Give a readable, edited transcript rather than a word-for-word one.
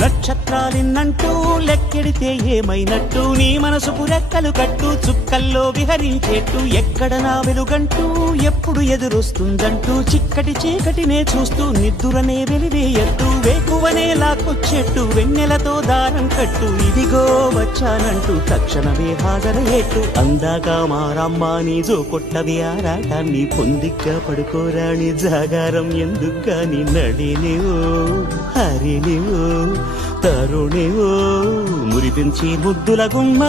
నక్షత్రాలిన్నంటూ లెక్కెడితే ఏమైనట్టు నీ మనసుకు రెక్కలు కట్టు చుక్కల్లో విహరించేట్టు ఎక్కడ నా వెలుగంటూ ఎప్పుడు ఎదురొస్తుందంటూ చిక్కటి చీకటినే చూస్తూ నిద్దురనే వెలివేయట్టు వేకువనే లాక్కొచ్చేట్టు వెన్నెలతో దారం కట్టు ఇదిగో వచ్చానంటూ తక్షణమే హాజరయ్యేట్టు అందాక మారమ్మ నీ జో కొట్టవి ఆరాటాన్ని పొందిగ్గా పడుకోరాని జాగారం ఎందుకు గాని నడినివో హరినివో తరుణివో మురిపించి ముద్దుల గుమ్మ